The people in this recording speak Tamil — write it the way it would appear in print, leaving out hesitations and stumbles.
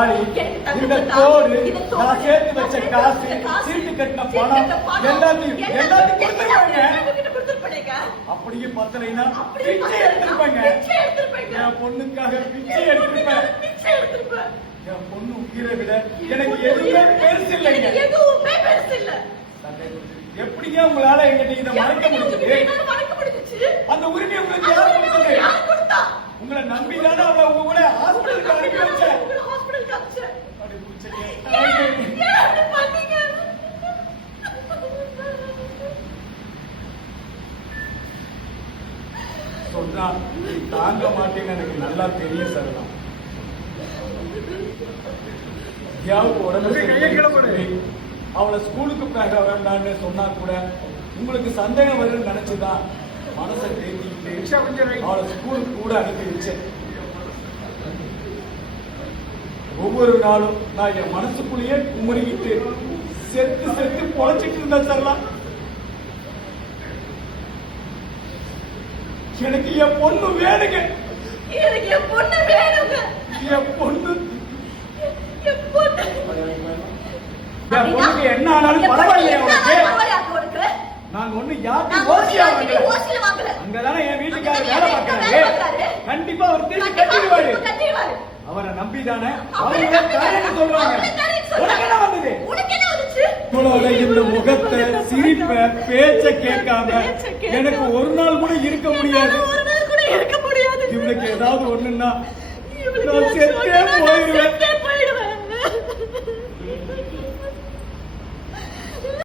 தாலி, இந்த தோடு, நான் சேர்த்து வச்ச காசு, சீட்டு கட்டின பணம் எல்லாத்தையும் கொடுத்துருப்பாங்க. அப்படியே பத்தலைன்னா பிச்சை எடுத்திருப்பாங்க. என் பொண்ணுக்காக பிச்சை எடுத்திருப்பேன். என் பொண்ணு உயிரை விட எனக்கு எதுவுமே பெருசு இல்லைங்க. எப்படிங்க உங்களால எங்கிட்ட இதை மறைக்க முடிஞ்சது? அந்த உரிமை உங்களுக்கு யார் கொடுத்தது? உங்களை நம்பிதானே அவளை உங்க கூட ஹாஸ்பிட்டலுக்கு அனுப்பி வச்சேன். சொன்னா தாங்க மாட்டேன்னு எனக்கு நல்லா தெரியும் சரலாம். அவளை ஸ்கூலுக்கு போக வேண்டாம்னு சொன்னா கூட உங்களுக்கு சந்தேகம் வரும்னு நினைச்சுதான் மனசை தேங்கிட்டு அவளை ஸ்கூலுக்கு கூட அனுப்பி வச்சேன். ஒவ்வொரு நாளும் நான் என் மனசுக்குள்ளேயே குமுறிக்கிட்டு செத்து செத்து பொழைச்சிட்டு இருந்தேன் சரலாம். எனக்கு என் பொண்ணு வேணுங்க. என் பொண்ணுக்கு என்ன ஆனாலும் பரவாயில்லையா? நான் ஒண்ணு யாருக்கும் ஓசியா வாங்கல. அங்கதானே என் வீட்டுக்காரர் வேலை பார்க்கறாரு. கண்டிப்பா அவர் திருப்பி கட்டிடுவாரு. அவரை நம்பிதானே அவங்க காரணம் சொல்றாங்க. உனக்கு என்ன வந்தது? உங்களோட இந்த முகத்தை, சிரிப்ப, பேச்ச கேட்காம எனக்கு ஒரு நாள் கூட இருக்க முடியாது. இவனுக்கு ஏதாவது ஒண்ணுன்னா நான் செத்தே போயிடுவேன்.